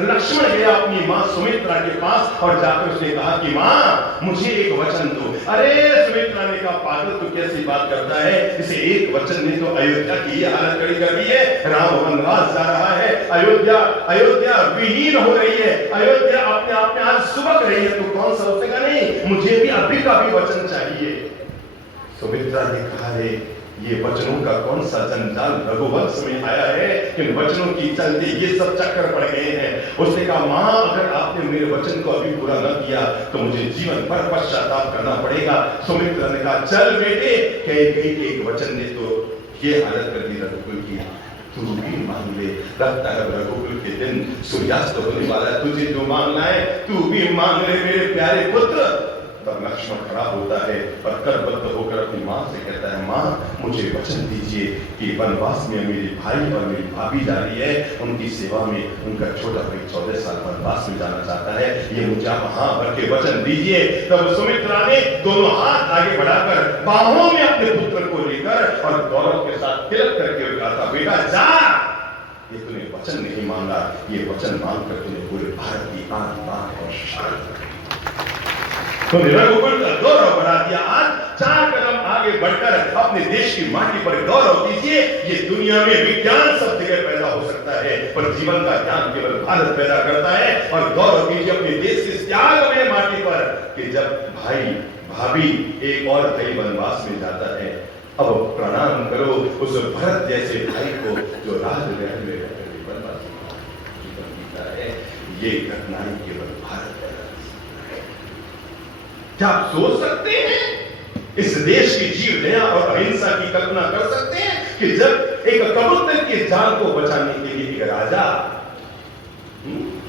लक्ष्मण गया अपनी मां सुमित्रा के पास और जाकर उसने कहा कि मां मुझे एक वचन दो। अरे सुमित्रा ने कहा पागल तू कैसी बात करता है, इसे एक वचन ने तो अयोध्या की हालत खड़ी कर दी है। राम वनवास जा रहा है, अयोध्या विहीन हो रही है, अयोध्या अपने आप में आज सुबह रही है, तो कौन सा सोचेगा नहीं मुझे भी अभी का भी वचन चाहिए। सुमित्रा ने कहा रे ये वचनों का कौन सा जंजाल रघुवंश में आया है, इन वचनों की चलते ये सब चक्कर पड़ गए हैं। उसने कहा मां अगर आपने मेरे वचन को अभी पूरा न किया तो मुझे जीवन भर पश्चाताप करना पड़ेगा। सुमित्रा ने कहा चल बेटे, कई एक वचन ने तो ये हालत कर दी रघुकुल की, तू भी मांग ले। लगता है रघुकुल के दिन सूर्यास्त होने वाला, तुझे जो मांगना है तू भी मांग ले मेरे प्यारे पुत्र। तब लक्ष्मण खड़ा होता है और करबद्ध होकर अपनी मां से कहता है मां मुझे वचन दीजिए कि वनवास में मेरे भाई और मेरी भाभी जा रही है, उनकी सेवा में उनका छोटा भाई 14 साल वनवास में जाना चाहता है, ये मुझे आप हां भर के वचन दीजिए। तब सुमित्रा ने दोनों हाथ आगे बढ़ाकर बाहों में अपने पुत्र को लेकर और गौरव के साथ तिलक करके कहा था बेटा जा, ये तूने वचन नहीं मांगा, ये वचन मांगकर तूने पूरे भारत की आन बान और शान तो रघुकुल का गौरव बढ़ा दिया। आज 4 कदम आगे बढ़कर अपने देश की माटी पर गौरव कीजिए। ये दुनिया में विज्ञान सब जगह पैदा हो सकता है पर जीवन का ज्ञान केवल भारत पैदा करता है। और गौरव कीजिए अपने देश की त्यागमय माटी पर कि जब भाई भाभी एक और भाई वनवास में जाता है, अब प्रणाम करो उस भरत जैसे भाई को जो राजमहल में वनवास है। ये घटनाएं केवल भारत क्या आप सोच सकते हैं इस देश की जीव दया और अहिंसा की कल्पना कर सकते हैं कि जब एक कबूतर के जाल को बचाने के लिए एक राजा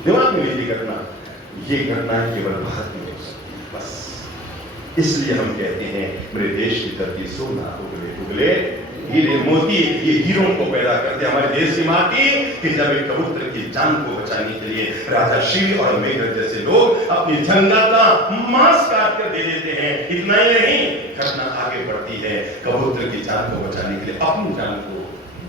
दिमाग में ये घटना केवल भारत में हो सकती है बस। इसलिए हम कहते हैं मेरे देश की धरती सोना उगले उगले हीरे मोती, ये हीरों को पैदा करते हमारे देश की माटी कि जब एक कबूतर की जान को बचाने के लिए राजा शिव और मेघर जैसे लोग अपनी झंडा का मांस काट कर दे देते हैं। इतना ही नहीं, घटना आगे बढ़ती है, कबूतर की जान को बचाने के लिए अपनी जान को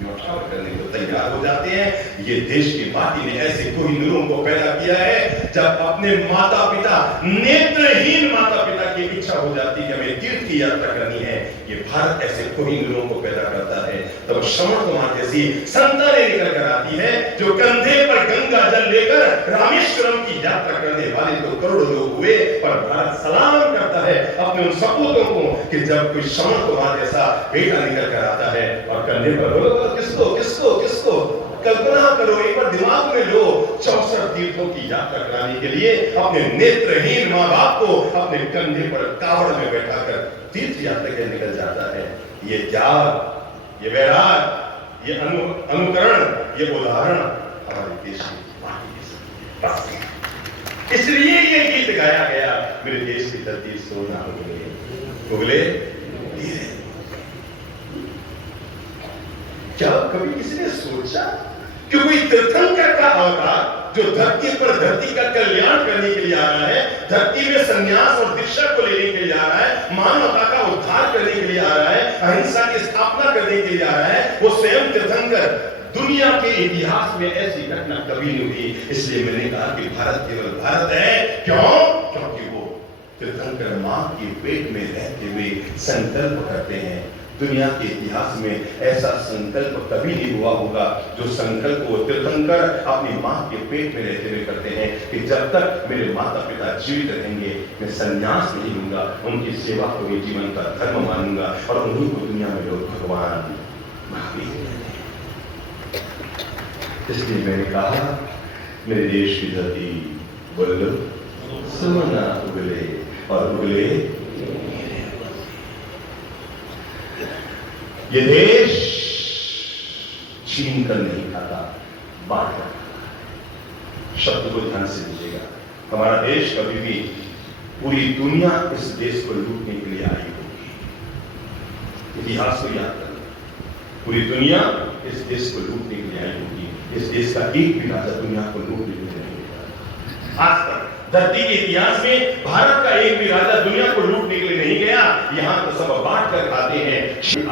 न्यौछावर करने को तैयार हो जाते हैं। ये देश की माटी ने ऐसे कोहिनूरों को पैदा किया है जब अपने माता पिता नेत्रहीन माता पिता की इच्छा हो जाती है हमें तीर्थ की यात्रा करनी है, ये भारत ऐसे कोहिनूरों को पैदा करता है। तब श्रवण कुमार जैसी संतानें निकल कर आती है जो कंधे पर गंगा जल लेकर रामेश्वरम की यात्रा करने वाले तो करोड़ों लोग हुए, पर भारत सलाम करता है अपने उन सपूतों को कि जब कोई श्रवण कुमार जैसा बेटा निकल कर आता है और कंधे पर बोलो किसको किसको किसको कल्पना करो, एक बार दिमाग में लो 64 तीर्थों की यात्रा कराने के लिए अपने नेत्रहीन माँ बाप को अपने कंधे पर कावड़ में बैठाकर तीर्थ यात्रा के निकल जाता है। ये त्याग, ये वैराग, ये अनुकरण, ये उदाहरण हमारे देश की माटी के। इसलिए ये गीत गाया गया मेरे देश की धरती सोना उगले उगले हीरे। क्या कभी किसी ने सोचा कि कोई तीर्थंकर का अवतार जो धरती पर धरती का कल्याण करने के लिए आ रहा है, धरती में संन्यास और दीक्षा को लेने के लिए आ रहा है, मानवता का उद्धार करने के लिए आ रहा है, अहिंसा की स्थापना करने के लिए आ रहा है, वो स्वयं तीर्थंकर। दुनिया के इतिहास में ऐसी घटना कभी नहीं हुई। इसलिए मैंने कहा कि भारत केवल भारत है। क्यों? क्योंकि वो तीर्थंकर मां के पेट में रहते हुए संकल्प करते हैं। दुनिया के इतिहास में ऐसा संकल्प कभी नहीं हुआ होगा जो संकल्प वो तीर्थंकर अपनी मां के पेट में रहते हुए करते हैं कि जब तक मेरे माता पिता जीवित रहेंगे मैं संन्यास नहीं लूंगा, उनकी सेवा को ही जीवन का धर्म मानूंगा और उन्हीं को दुनिया में लोग भगवान भाभी। इसलिए मैंने कहा मेरे देश की धरती बोलो सोना उगले और उगले। ये देश छीन कर नहीं खाता, बांट कर खाता। शब्द को ध्यान से दीजिएगा, हमारा देश कभी भी पूरी दुनिया इस देश को लूटने के लिए आई होगी। इतिहास को याद करना, पूरी दुनिया इस देश को लूटने के लिए आई होगी। इस देश का एक भी राजा दुनिया को लूटने के लिए नहीं होगा। आज तक धरती के इतिहास में भारत का एक भी राजा दुनिया को लूटने के लिए नहीं गया, यहाँ तो सब बांट कर खाते हैं।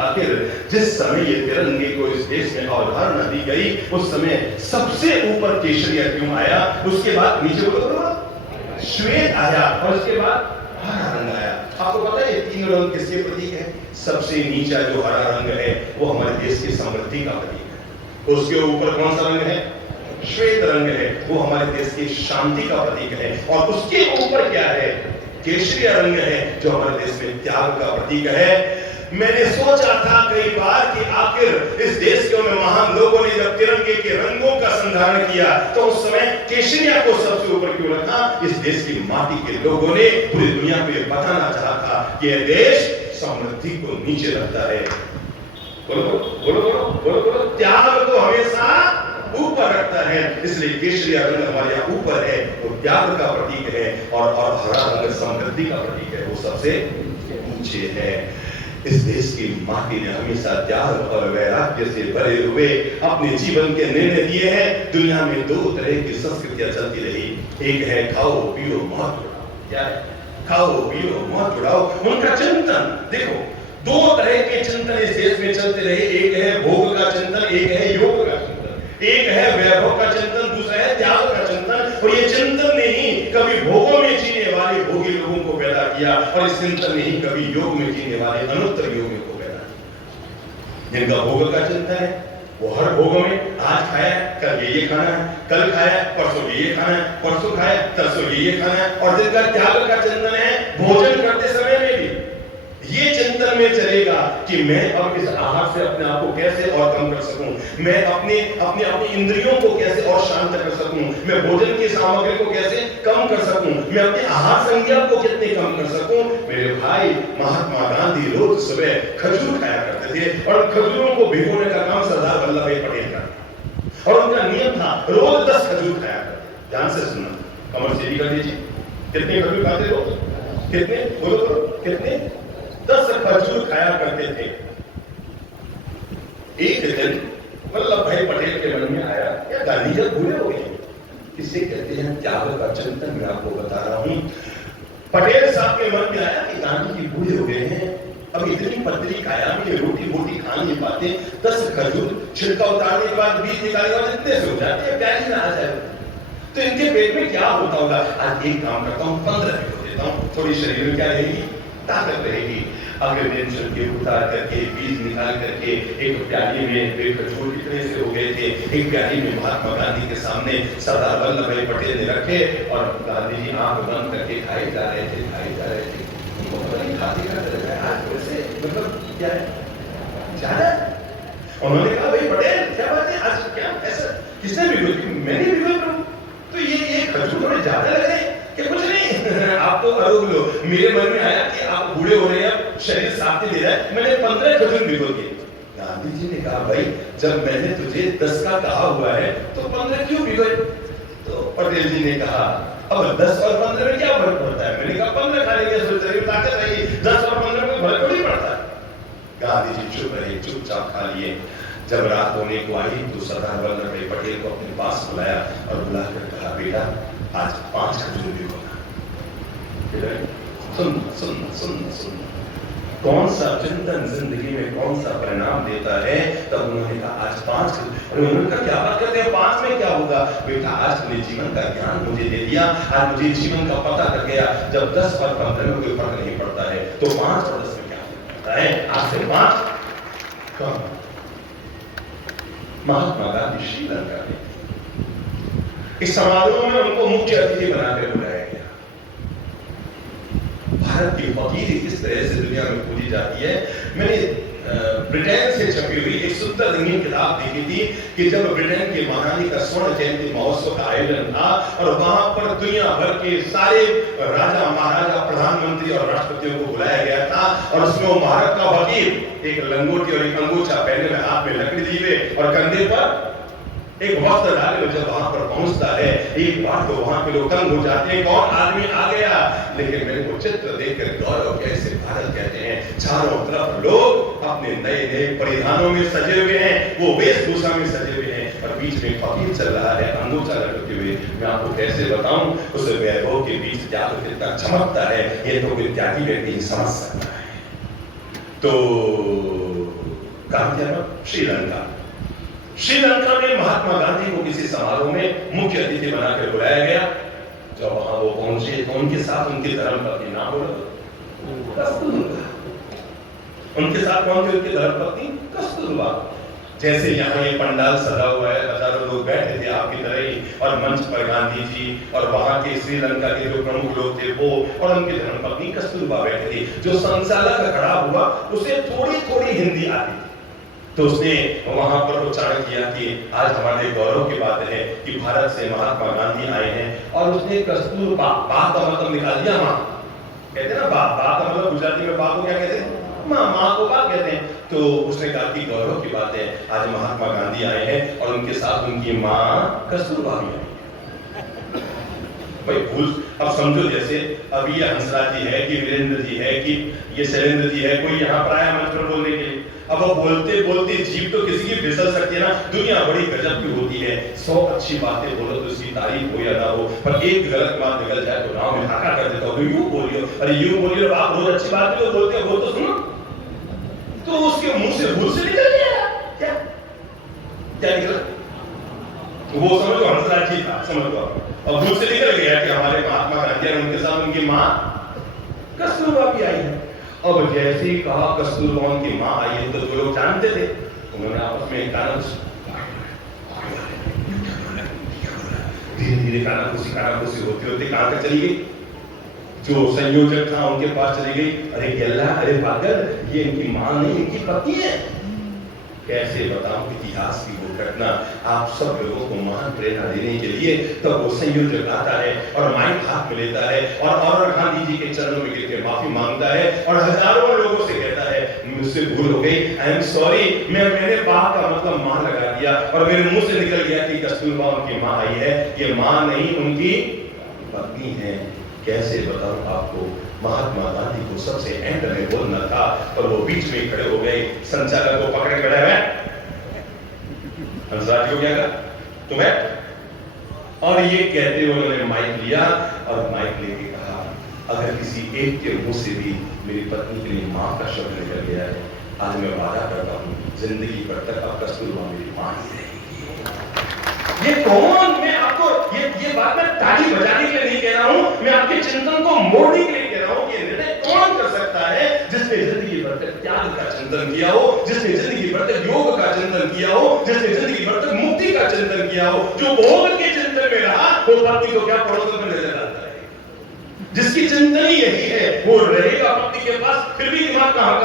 आखिर जिस समय ये तिरंगे को इस देश में अवधारणा दी गई, उस समय सबसे ऊपर केसरिया क्यों आया, उसके बाद नीचे बोलो श्वेत आया और उसके बाद हरा रंग आया। आपको पता है ये तीन रंग किसके प्रतीक है? सबसे नीचा जो हरा रंग है वो हमारे देश की समृद्धि का प्रतीक है। उसके ऊपर कौन सा रंग है? श्वेत रंग है, वो हमारे देश की शांति का प्रतीक है। और उसके ऊपर क्या है? केसरिया रंग है, जो हमारे देश में त्याग का प्रतीक है। मैंने सोचा था कई बार कि आखिर इस देश के महान लोगों ने जब तिरंगे के रंगों का संधारण किया तो उस समय केसरिया को सबसे ऊपर क्यों रखा? इस देश की माटी के लोगों ने पूरी दुनिया को यह बताना चाहा था कि यह देश समृद्धि को नीचे रखता है। बोलो बोलो बोलो बोलो बोलो, त्याग को हमेशा ऊपर रखता है, इसलिए केसरिया रंग हमारे यहाँ ऊपर है, वो त्याग का प्रतीक है। और हरा रंग समृद्धि का प्रतीक है, वो सबसे नीचे है। इस देश की माटी ने हमेशा त्याग और वैराग्य से भरे हुए अपने जीवन के निर्णय दिए हैं। दुनिया में दो तरह की संस्कृतियां चलती रही, एक है खाओ पियो मौत उड़ाओ। क्या है? खाओ पियो मौत उड़ाओ। उनका चिंतन देखो, दो तरह के चिंतन इस देश में चलते रहे, एक है भोग का चिंतन, एक है योग का चिंतन। एक है वैभव का चिंतन, दूसरा है त्याग का चिंतन। और ये चिंतन ने ही कभी भोगों में जीने वाले भोगी लोगों को पैदा किया, और इस चिंतन ने ही कभी योग में जीने वाले अनुत्तर योगियों को पैदा किया। जिनका भोग का चिंतन है वो हर भोगों में आज खाया कल ये खाना है, कल खाया परसों ये खाना है, परसों खाया तरसों ये खाना है। और जिनका त्याग का चिंतन है, भोजन करते समय में भी ये चिंतन में चलेगा कि मैं अब इस आहार से अपने आप को कैसे और कम कर सकूं, मैं अपने इंद्रियों को कैसे और शांत कर सकूं, मैं भोजन की सामग्री को कैसे कम कर सकूं, मैं अपने आहार संज्ञा को कितने कम कर सकूं। मेरे भाई महात्मा गांधी रोज सुबह खजूर खाया करते थे, और खजूरों को भिगोने का काम सरदार वल्लभ भाई पटेल का, और उनका नियम था रोज 10 खजूर खाया करते। ध्यान से सुनना, कमर से भी कर दीजिए, कितने खजूर खाते रोज? कितने? बोलो बोलो, कितने? 10 खजूर खाया करते थे। एक दिन वल्लभ भाई पटेल के मन में आया, या गांधी जब बूढ़े हो गए, इसे कहते हैं त्याग का चिंतन। मैं आपको बता रहा हूं, पटेल साहब के मन में आया कि गांधी जी बूढ़े हो गए हैं, अब इतनी पतली काया में रोटी बोटी खा नहीं पाते, 10 खजूर छिलका उतारने के बाद बीज निकालने के बाद इतने से हो जाते हैं, प्याज ना आ जाए तो इनके पेट में क्या होता होगा। आज एक काम करता हूं, 15 हो देता हूं, थोड़ी शरीर में क्या रहेगी? ताकत रहेगी। अगले दिन छिलके उतार करके बीज निकाल करके एक प्याली में खजूर कितने से हो गए थे, एक प्याली में महात्मा गांधी के सामने सरदार वल्लभ भाई पटेल ने रखे, और गांधी जी आंख बंद करके खाए जा रहे थे, खाए जा रहे थे। उनको पता नहीं खाते आज कैसे, मतलब क्या है ज्यादा। उन्होंने कहा भाई पटेल क्या बात है, आज क्या ऐसा किसने भिगो? मैंने भिगो करूं तो ये खजूर थोड़े ज्यादा लग रहे हैं कि कुछ नहीं आप तो आरोप लो। मेरे मन में आया कि आप बूढ़े हो रहे हैं, शरीर साथ दे रहा है, मैंने 15 खजूर भिगो दिए। गांधी जी ने कहा भाई जब मैंने तुझे 10 का कहा हुआ है तो 15 क्यों भिगोए? तो पटेल जी ने कहा अब 10 और 15 में क्या फर्क पड़ता है? मैंने कहा 15 खा लेंगे, शरीर ताकत रहेगी, 10 और 15 में फर्क नहीं पड़ता। गांधी जी चुप रहे, चुपचाप खा लिए। जब रात होने को आई तो सरदार वल्लभ भाई पटेल को अपने पास बुलाया और बुलाकर कहा बेटा आज 5 खजूर भिगोना। सुन सुन सुन सुन, कौन सा चिंतन जिंदगी में कौन सा परिणाम देता है। तब उन्होंने कहा आज 5, और उन्होंने कहा क्या बात करते हैं 5 में क्या होगा? बेटा आज तुमने जीवन का ज्ञान मुझे दे दिया, आज मुझे जीवन का पता लग गया, जब 10 और 15 में कोई फर्क नहीं पड़ता है तो 5 और 10 में क्या होता है? आज से 5 कम। महात्मा गांधी श्रीलंका में इस समारोह में उनको मुख्य अतिथि बनाकर बुलाया गया। भारत की फकीरी किस तरह से दुनिया में पूजी जाती है, मैंने ब्रिटेन से छपी हुई एक सुंदर रंगीन किताब देखी थी कि जब ब्रिटेन के महारानी का स्वर्ण जयंती महोत्सव का आयोजन था और वहां पर दुनिया भर के सारे राजा महाराजा प्रधानमंत्री और राष्ट्रपतियों को बुलाया गया था, और उसमें वो भारत का फकीर एक लंगोटी और एक अंगूछा पहने हुए, हाथ में लकड़ी लिए हुए और कंधे पर एक वस्त्र डाले हुए जब वहां पर पहुंचता है, एक बार तो वहां के लोग दंग हो जाते हैं, कौन आदमी आ गया। लेकिन मेरे को चित्र देखकर गौरव कैसे भारत कहते हैं, चारों तरफ लोग अपने नए नए परिधानों में सजे हुए हैं, वो वेशभूषा में सजे हुए हैं, और बीच में फकीर चल रहा है अंगूठा रखते हुए। मैं आपको कैसे बताऊं उस वैभव के बीच जादू कितना चमकता है, ये तो कोई त्यागी व्यक्ति ही समझ सकता है। तो गांधी श्रीलंका में महात्मा गांधी को किसी समारोह में मुख्य अतिथि बनाकर बुलाया गया। जब वहां वो पहुंचे तो उनके साथ उनके धर्मपत्नी नाम बोला कस्तूरबा। उनके साथ कौन थे? उनकी धर्मपत्नी कस्तूरबा। जैसे यहाँ ये पंडाल सजा हुआ है, हजारों लोग बैठे थे आपकी तरह ही, और मंच पर गांधी जी और वहां के श्रीलंका के जो प्रमुख लोग थे वो और उनकी धर्मपत्नी कस्तूरबा बैठे थे। जो संचालक खड़ा हुआ उसे थोड़ी थोड़ी हिंदी आती थी, तो उसने वहां पर उच्चारण किया कि आज हमारे गौरव की बात है कि भारत से महात्मा गांधी आए हैं। और उसने कस्तूरबा, बा का मतलब निकाल दिया मां, कहते हैं ना बा का मतलब गुजराती में बा को क्या कहते हैं? मां को बात कहते हैं। तो उसने कहा कि गौरव की बात है, आज महात्मा गांधी आए हैं और उनके साथ उनकी मां कस्तूरबा भी आई। भाई भूल, अब समझो जैसे अब ये हंसराज जी है कि वीरेंद्र जी है कि ये शैलेंद्र जी है, कोई यहाँ पर आया मंच पर बोलने के लिए। अब वो बोलते बोलते जीभ तो किसी की फिसल सकती है ना। दुनिया बड़ी गजब की होती है, 100 अच्छी बातें बोलो तो उसकी तारीफ हो या ना हो, पर एक गलत बात निकल जाए तो नाम हाका कर देता हो, यूं बोलियो, अरे यूं बोलियो, आप रोज अच्छी बात भी बोलते हो, वो तो सुनो। तो उसके मुंह से भूल से निकल गया क्या? क्या निकला? वो समझो हंसराज जी था, समझ लो। और भूल से निकल गया कि हमारे महात्मा गांधी और उनके साथ उनकी मां कस्तूरबा भी आई है। अब जैसे ही कहा कस्तूरबा उनकी मां आई है, तो जो लोग जानते थे उन्होंने आपस में एक धीरे धीरे कानाफूसी होते होते कहां तक चली गई? जो संयोजक था उनके पास चली गई। अरे गेल्ला, अरे पागल, ये इनकी मां नहीं इनकी पत्नी है। कैसे बताऊं इतिहास की वो घटना आप सब लोगों को महान प्रेरणा देने के लिए। तो वो संयोजक आता है और माइक हाथ में लेता है और गांधी जी के चरणों में गिरकर माफी मांगता है और हजारों लोगों से कहता है मुझसे भूल हो गई, आई एम सॉरी, मैंने बा का मतलब मां लगा दिया और मेरे मुंह से निकल गया कि कस्तूरबा उनकी मां आई है। ये मां नहीं उनकी पत्नी है। कैसे बताऊं आपको, महात्मा गांधी को सबसे एंड में बोलना था पर वो बीच में खड़े हो गए। संचालक को पकड़े खड़े हुए, हंसराज को क्या कहा तुम्हें? और ये कहते हुए उन्होंने माइक लिया और माइक लेके कहा, अगर किसी एक के मुंह से भी मेरी पत्नी के लिए मां का शब्द निकल गया है, आज मैं वादा करता हूं जिंदगी भर तक अब कस्तूरबा मेरी मां ही रहेगी। ये कौन, मैं आपको ये बात मैं ताली बजाने के लिए नहीं कह रहा हूं, मैं आपके चिंतन को मोड़ने के लिए कह रहा हूं कि ये निर्णय कौन कर सकता है जिसने जिंदगी भर तक त्याग का चिंतन किया हो, जिसने जिंदगी भर तक योग का चिंतन किया हो, जिसने जिंदगी भर तक मुक्ति का चिंतन किया हो। जो भोग के चिंतन में रहा वो पत्नी को क्या पड़ोसन में नजर आता है। जिसकी चिंतन ही यही है वो रहेगा पत्नी के पास, फिर भी दिमाग कहां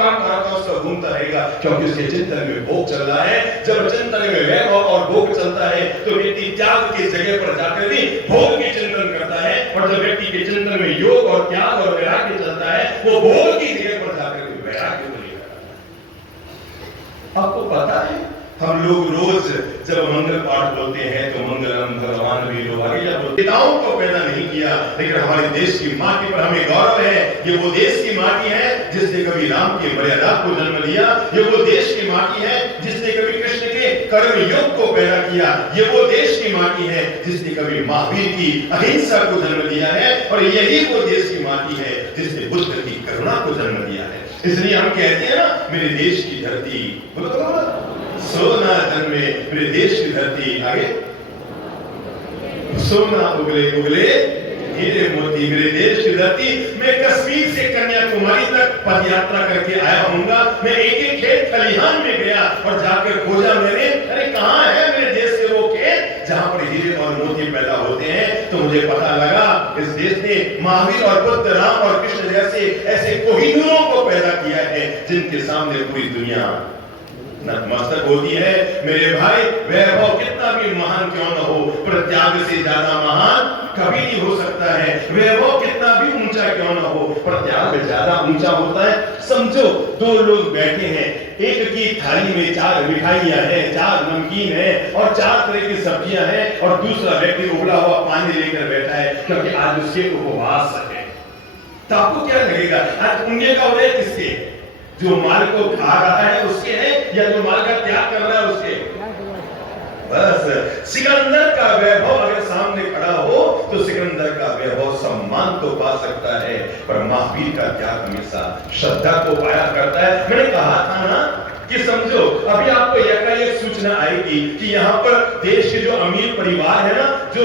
उसका घूमता रहेगा, क्योंकि उसके चिंतन में भोग चल रहा है। जब चिंतन में वैभव और भोग चलता है तो व्यक्ति त्याग की जगह पर जाकर भी भोग के चिंतन करता है, और जब व्यक्ति के चिंतन में योग और त्याग और वैराग्य चलता है वो भोग की जगह पर जाकर भी वैराग्य को लेकर। आपको पता है हम लोग रोज जब मंगल पाठ बोलते हैं तो मंगलम भगवान वीरो आगे पिताओं को पैदा नहीं किया, लेकिन हमारे देश की माटी पर हमें गौरव है। ये वो देश की माटी है जिसने कभी राम की मर्यादा को जन्म लिया, ये वो देश की माटी है जिसने कभी कृष्ण के कर्म योग को पैदा किया, ये वो देश की माटी है जिसने कभी महावीर की अहिंसा को जन्म दिया है, और यही वो देश की माटी है जिसने बुद्ध की करुणा को जन्म दिया है। इसलिए हम कहते हैं ना, मेरे देश की धरती, बोलो सोना जन्मे मेरे देश की धरती, आगे सोना उगले उगले हीरे मोती मेरे देश की धरती। मैं कश्मीर से कन्याकुमारी तक पद यात्रा करके आया हूँगा। मैं एक एक खेत खलिहान में गया और जाकर खोजा मैंने, अरे कहाँ है मेरे देश के वो खेत जहाँ पर हीरे और मोती पैदा होते हैं। तो मुझे पता लगा इस देश ने महावीर और बुद्ध, राम और कृष्ण जैसे ऐसे कोहिनूरों को पैदा किया है जिनके सामने पूरी दुनिया नतमस्तक होती है। मेरे भाई, वैभव कितना भी महान क्यों न हो, पर त्याग से ज्यादा महान कभी नहीं हो सकता है। वैभव कितना भी ऊंचा क्यों न हो, पर त्याग ज्यादा ऊंचा होता है। समझो, दो लोग बैठे हैं, एक की थाली में 4 मिठाइयां हैं, 4 नमकीन है और 4 तरह की सब्जियां हैं, और दूसरा व्यक्ति उबला हुआ पानी लेकर बैठा है क्योंकि आज उसके उपवास है। तो आपको क्या लगेगा, आज उंगली का उदय किसके? जो माल को खा रहा है उसके है, या जो माल का त्याग कर रहा है उसके? बस सम्मान तो पा सकता है, पर महावीर का त्याग हमेशा श्रद्धा को पाया करता है। मैंने कहा था ना कि समझो, अभी आपको एकाएक सूचना आएगी कि यहाँ पर देश के जो अमीर परिवार है ना, जो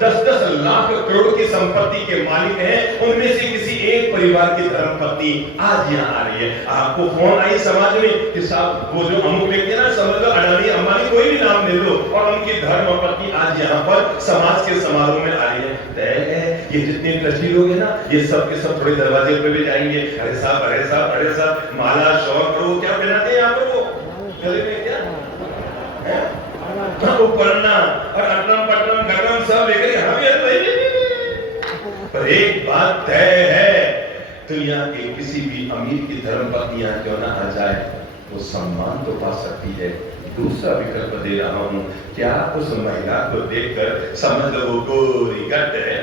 10-10 लाख करोड़ की संपत्ति के मालिक हैं, उनमें से किसी एक परिवार की धर्मपत्नी आज यहाँ आ रही है। आपको फोन आई समाज में कि साहब वो जो अमुक व्यक्ति है ना, समझ लो अडानी अंबानी कोई भी नाम ले लो, और उनकी धर्मपत्नी आज यहाँ पर समाज के समारोह में आ रही है। तय है ये जितने ट्रस्टी लोग हैं ना, ये सब के सब थोड़े दरवाजे पे भी जाएंगे, अरे साहब माला शौक करो, क्या पहनाते हैं यहाँ पर वो गले में, क्या है वो पढ़ना और अटरम पटरम घटम सब लेकर हम पर एक बात तय है, दुनिया के किसी भी अमीर की धर्मपत्नी यहाँ क्यों ना आ जाए, वो सम्मान तो पा सकती है। दूसरा विकल्प दे रहा हूं, क्या उस महिला को देखकर समझ लो वो गोरी गट है,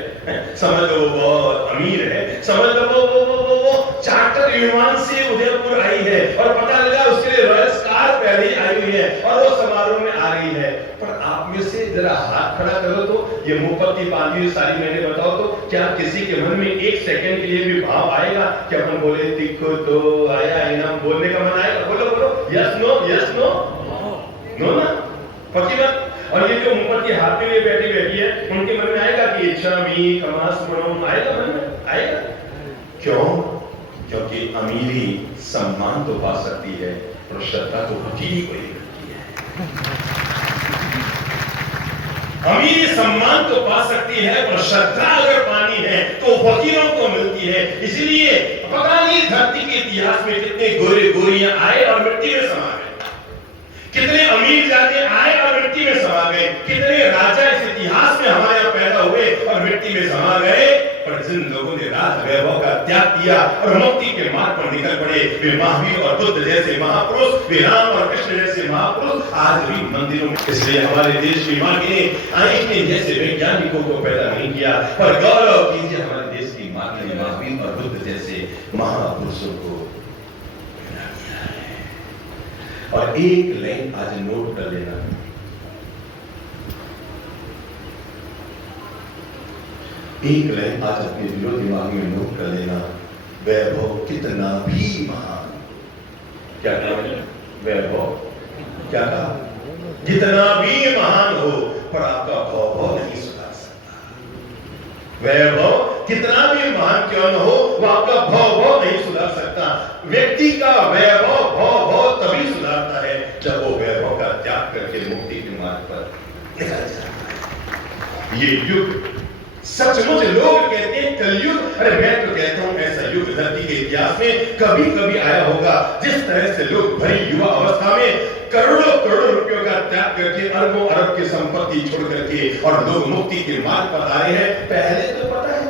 समझ लो वो बहुत अमीर है, समझ लो वो चार्टर्ड विमान से उदयपुर आई है और पता लगा उसके लिए रॉयल कार पहले आई हुई है और वो समारोह में आ रही है। पर आप में से जरा हाथ खड़ा करो तो, ये मुंहपत्ती बांधी हुई सारी मैंने बताओ तो, क्या किसी के मन में एक सेकंड के लिए भी भाव आएगा कि अपन बोले तिखो तो आया इनाम, बोलने का मन आएगा? बोलो यस नो नो ना, पक्की बात। और ये जो मुंहपत्ती हाथ में बैठी है, उनके मन में आएगा कि इच्छा मी कमास मनो, आएगा मन में, आएगा। क्यों? क्योंकि अमीरी सम्मान तो पा सकती है, और श्रद्धा तो फकीरी को ही मिलती है। अमीरी सम्मान तो पा सकती है, पर श्रद्धा अगर पानी है तो फकीरों को मिलती है। इसलिए पता नहीं धरती के इतिहास में कितने गोरे गोरियां आए और मिट्टी में समा गए, कितने अमीर जाके आए और मिट्टी में समा गए, कितने राजा इस इतिहास में हमारे यहाँ पैदा हुए और मिट्टी में समा गए। पर जिन लोगों ने राज वैभव का त्याग किया और मुक्ति के मार्ग पर निकल पड़े, वे महावीर और बुद्ध जैसे महापुरुष, वे राम और कृष्ण जैसे महापुरुष आज भी मंदिरों में। इसलिए हमारे देश की मां ने आइंस्टाइन जैसे वैज्ञानिकों को पैदा नहीं किया, पर गौरव कीजिए हमारे देश की मां ने महावीर और बुद्ध जैसे महापुरुषों को पैदा किया है। और एक लाइन आज नोट कर लेना, एक लाइन आज अपने दिलो दिमाग में नोट कर लेना, वैभव कितना भी महान, क्या कहा वैभव, क्या कहा, जितना भी महान हो, पर आपका भव नहीं सुधार सकता। वैभव कितना भी महान क्यों न हो, वो आपका भव नहीं सुधार सकता। व्यक्ति का वैभव भव तभी सुधारता है जब वो वैभव का त्याग करके मुक्ति के मार्ग पर निकल जाता है। ये युग सचमुच लोग कहते हैं कलयुग, अरे मैं तो कहता हूं ऐसा युग धरती के इतिहास में कभी कभी आया होगा, जिस तरह से लोग भरी युवा अवस्था में करोड़ों करोड़ों रुपयों का त्याग करके अरबों अरब की संपत्ति छोड़ करके और लोग मुक्ति के मार्ग पर आ रहे हैं। पहले तो पता है,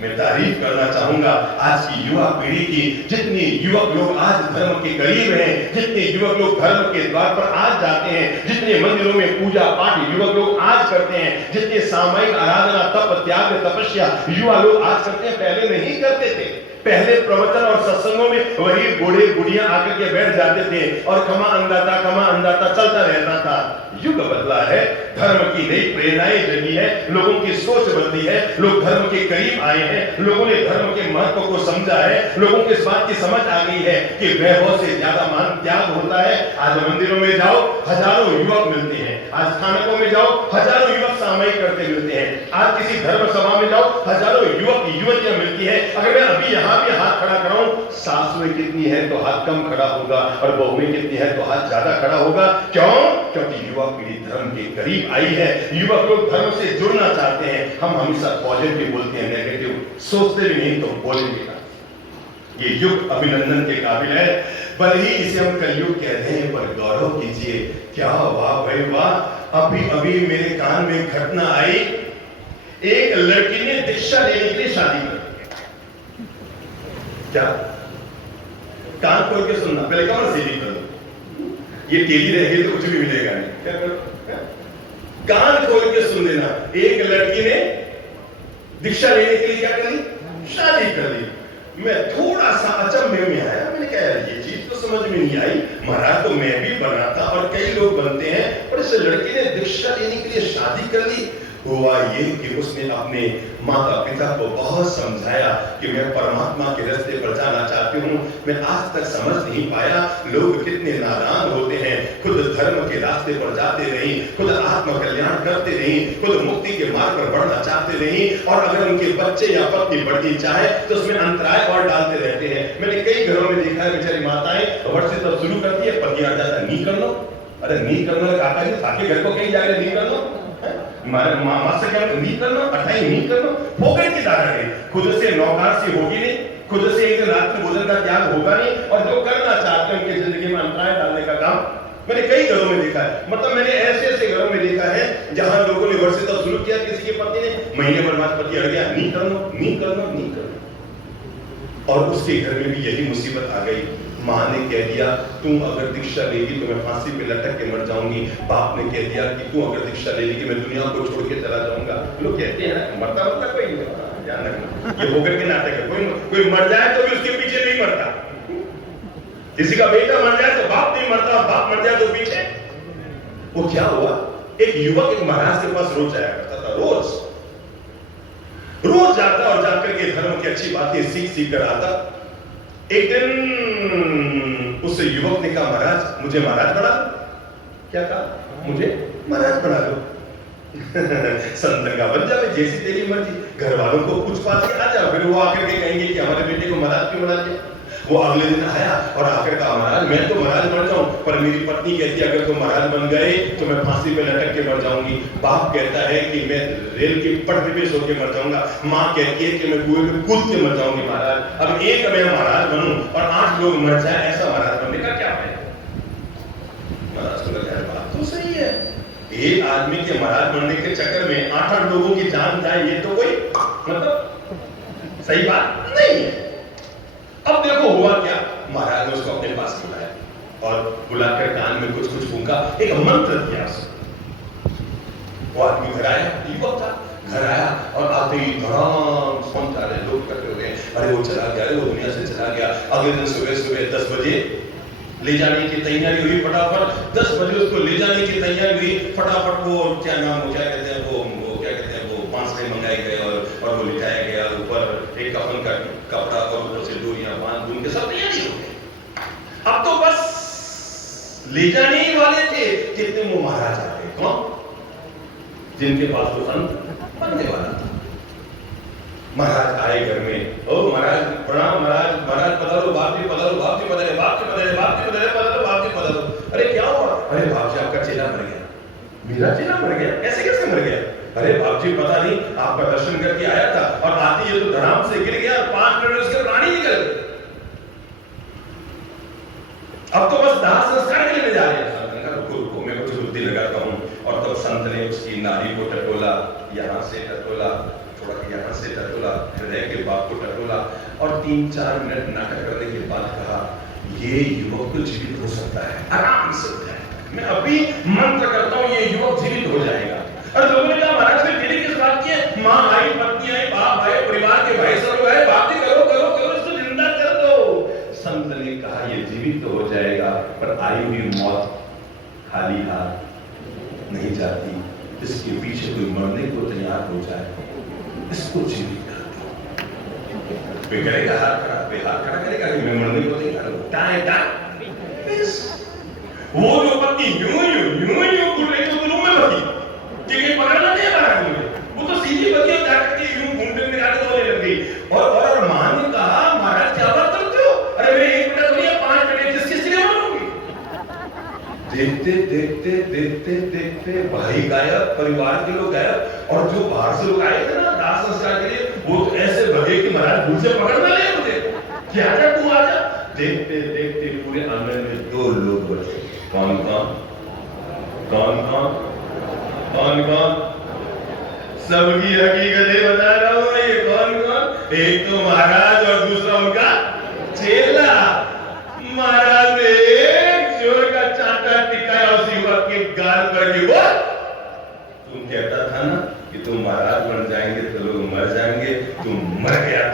मैं तारीफ करना चाहूंगा आज की युवा पीढ़ी की, जितने युवक लोग आज धर्म के करीब हैं, जितने युवक लोग धर्म के द्वार पर आज जाते हैं, जितने मंदिरों में पूजा पाठ युवक लोग आज करते हैं, जितने सामूहिक आराधना तप त्याग तपस्या युवा लोग आज करते हैं, पहले नहीं करते थे। पहले प्रवचन और सत्संगों में वही बूढ़े बुढ़िया आकर के बैठ जाते थे और कमा अंदाता चलता रहता था। युग बदला है, धर्म की नई प्रेरणाएं जगी है, लोगों की सोच बदली है, लोग धर्म के करीब आए हैं, लोगों ने धर्म के महत्व को समझा है, लोगों को इस बात की समझ आ गई है कि वैभव से ज्यादा मान त्याग होता है। आज मंदिरों में जाओ हजारों युवक मिलते हैं, आज स्थानकों में जाओ हजारों युवक सामयिक करते मिलते हैं, आज किसी धर्म सभा में जाओ हजारों युवक युवतियां मिलती है। अगर मैं अभी यहाँ भी हाथ खड़ा कराऊं, सास में कितनी है तो हाथ कम खड़ा होगा और बहू में कितनी है तो हाथ ज्यादा खड़ा होगा। क्यों? क्योंकि युवा पीढ़ी धर्म के करीब आई है, युवक लोग धर्म से जुड़ना चाहते हैं। हम हमेशा पॉजिटिव बोलते हैं, नेगेटिव सोचते भी नहीं तो बोलेंगे ना। ये युग अभिनंदन के काबिल है, भले ही इसे हम कलयुग कहते हैं, पर गौरव कीजिए, क्या वाह भाई वाह। अभी मेरे कान में घटना आई, एक लड़की ने दीक्षा लेने के लिए शादी कर, क्या कान खोल के सुनना, पहले कहाँ से ली करो, ये टेढ़ी रहेगी तो कुछ भी मिलेगा नहीं, क्या करो, कान खोल के सुन लेना। एक लड़की ने दीक्षा लेने के लिए क्या कर ली, शादी कर ली। मैं थोड़ा सा अचंभे में आया, मैंने कहा ये चीज तो समझ में नहीं आई, महाराज तो मैं भी बना था और कई लोग बनते हैं, पर इस लड़की ने दीक्षा लेने के लिए शादी कर ली। हुआ ये कि उसने अपने माता पिता को बहुत समझाया कि मैं परमात्मा के रास्ते पर जाना चाहती हूँ। मैं आज तक समझ नहीं पाया लोग कितने नादान होते हैं, खुद धर्म के रास्ते पर जाते नहीं, खुद आत्म कल्याण करते नहीं, खुद मुक्ति के मार्ग पर बढ़ना चाहते नहीं, और अगर उनके बच्चे या पत्नी बढ़नी चाहे तो उसमें अंतराय और डालते रहते हैं। मैंने कई घरों में देखा है बेचारी माताएं वर्ष से तब शुरू करती है, पति आ जाता नहीं कर लो, अरे नहीं कर लो, काका जी ताकि घर को कहीं जाके नहीं कर लो, मां से क्या नहीं कर लो, अठाई नहीं कर लो, फोकट की दार है, खुद से नौकार से होगी नहीं, खुद से एक दिन रात्रि भोजन का त्याग होगा नहीं, और जो करना चाहते हैं उनकी जिंदगी में अंतराय डालने का काम मैंने कई घरों में देखा है। मतलब मैंने ऐसे ऐसे घरों में देखा है जहां लोगों ने वर्ष तब शुरू किया, किसी के पति ने महीने भर बाद पति अड़ गया, नहीं कर लो, नहीं कर लो, नहीं कर लो, और उसके घर में भी यही मुसीबत आ गई। मां ने कह दिया तू अगर दीक्षा लेगी तो मैं फांसी पे लटक के मर जाऊंगी, बाप ने कह दिया कि तू अगर दीक्षा ले लेगी मैं दुनिया को छोड़ के चला जाऊंगा। लोग कहते हैं मरता मरता कोई नहीं, ध्यान रखना ये होकर के नाटक है, कोई मर जाए तो भी उसके पीछे नहीं मरता, किसी का बेटा मर जाए तो बाप नहीं मरता, बाप मर जाए तो पीछे। वो क्या हुआ, एक युवक एक महाराज के पास रोज जाया करता था, रोज जाता और जाकर के धर्म की अच्छी बातें सीख सीख कर आता। एक दिन उस युवक ने कहा महाराज मुझे महाराज बना दो। क्या कहा, मुझे महाराज बना दो। संत का बन जाए जैसी तेरी मर्जी, घर वालों को कुछ पास आ जाओ, फिर वो आकर के कहेंगे कि हमारे बेटे को महाराज क्यों बना दिया। वो अगले दिन आया और आकर कहा महाराज मैं तो महाराज बन जाऊं, पर मेरी पत्नी कहती है अगर तुम महाराज बन गए तो मैं फांसी पे लटक के मर जाऊंगी। बाप कहता है कि मैं रेल की पटरी पे सो के मर जाऊंगा। माँ कहती है कि मैं कुएं में कूद के मर जाऊंगी महाराज। अब एक मैं महाराज बनूं और 8 लोग मर जाए, ऐसा महाराज बनने का क्या है। महाराज को लगा बात तो सही है, एक आदमी के महाराज बनने के चक्कर में 8 लोगों की जान जाए, ये तो कोई मतलब सही बात नहीं है। अब देखो हुआ क्या, महाराज ने उसको अपने पास बुलाया और बुलाकर कान में कुछ कुछ फूंका, एक मंत्र दिया उसको। वो आदमी घर आया, युवक था, घर आया और आते ही धड़ाम फोन कर रहे लोग करते हुए, अरे वो चला गया, वो दुनिया से चला गया। अगले दिन सुबह 10 बजे ले जाने की तैयारी हुई, फटाफट 10 बजे उसको ले जाने की तैयारी हुई, फटाफट वो क्या नाम वो क्या कहते हैं वो क्या कहते हैं वो बांसुरी मंगाए गए और वो लिटाया गया, ऊपर एक कफन का कपड़ा और ऊपर से डोरियां बांध उनके सब तैयारी हो गई। अब तो बस ले जाने ही वाले थे, कितने वो महाराज आ गए। कौन? जिनके पास वो संत बनने वाला था। महाराज आए घर में, ओ महाराज प्रणाम, महाराज महाराज पधारो, बाप जी पधारो, बाप जी पधारे, बाप जी पधारे, बाप जी पधारे, पधारो बाप जी पधारो। अरे क्या हुआ? अरे बाप जी आपका चेला मर गया। मेरा चेला मर गया? ऐसे कैसे मर गया? अरे बाप जी पता नहीं, आपका दर्शन करके आया था और आते ये तो धड़ाम से गिर गया और 5 मिनट में उसके प्राणी निकल गए। अब तो बस दाह संस्कार के लिए ले जा रहे हैं। रुको मैं कुछ बुद्धि लगाता हूँ। और तब संत ने उसकी नारी को टटोला, यहाँ से टटोला, थोड़ा यहाँ से टटोला, हृदय के बाप को टटोला और 3-4 मिनट नाटक करने के बाद कहा ये युवक तो जीवित हो सकता है, आराम से हो जाएगा। मैं अभी मंत्र करता हूँ, ये युवक जीवित हो जाएगा। और लोगों ने कहा महाराज फिर देरी किस बात की है? माँ आई, पत्नी आई, बाप आए, परिवार के भाई सब आए, बात ही करो करो करो, इसको जिंदा कर दो। संत ने कहा ये जीवित तो हो जाएगा, पर आई हुई मौत खाली हाथ नहीं जाती। इसके पीछे कोई मरने को तैयार हो जाए, इसको जीवित कर दो। वे करेगा हाथ खड़ा करेगा कि मैं मरने को तैयार हूं। वो जो पत्नी यूं घूम रही तो रूम में बची, कि पकड़ना नहीं हमारा मुझे, वो तो सीधी बची और जाकर के यूं घूमने में आगे होने लग गई। और मां ने कहा महाराज क्या बात करते हो? अरे मैं एक बेटा थोड़ी 5 बेटे किसकी स्त्री बनूंगी। देखते देखते देखते देखते भाई गायब, परिवार के लोग गायब, और जो बाहर से लोग आए थे ना दाह संस्कार के लिए, वो तो ऐसे भगे कि महाराज भूल से पकड़ ना ले मुझे, कि आजा तू आजा। देखते देखते पूरे आंगन में 2 लोग बचे। कौन कौन? कौन कौन? कौन कौन? सबकी हकीकतें बता रहा हूं मैं। ये कौन कौन? एक तो महाराज और दूसरा उनका चेला। महाराज ने एक जोर का चांटा टिकाया उस युवक के गाल पर कि वो तुम कहता था ना कि तुम महाराज बन जाएंगे तो लोग मर जाएंगे, तुम मर गया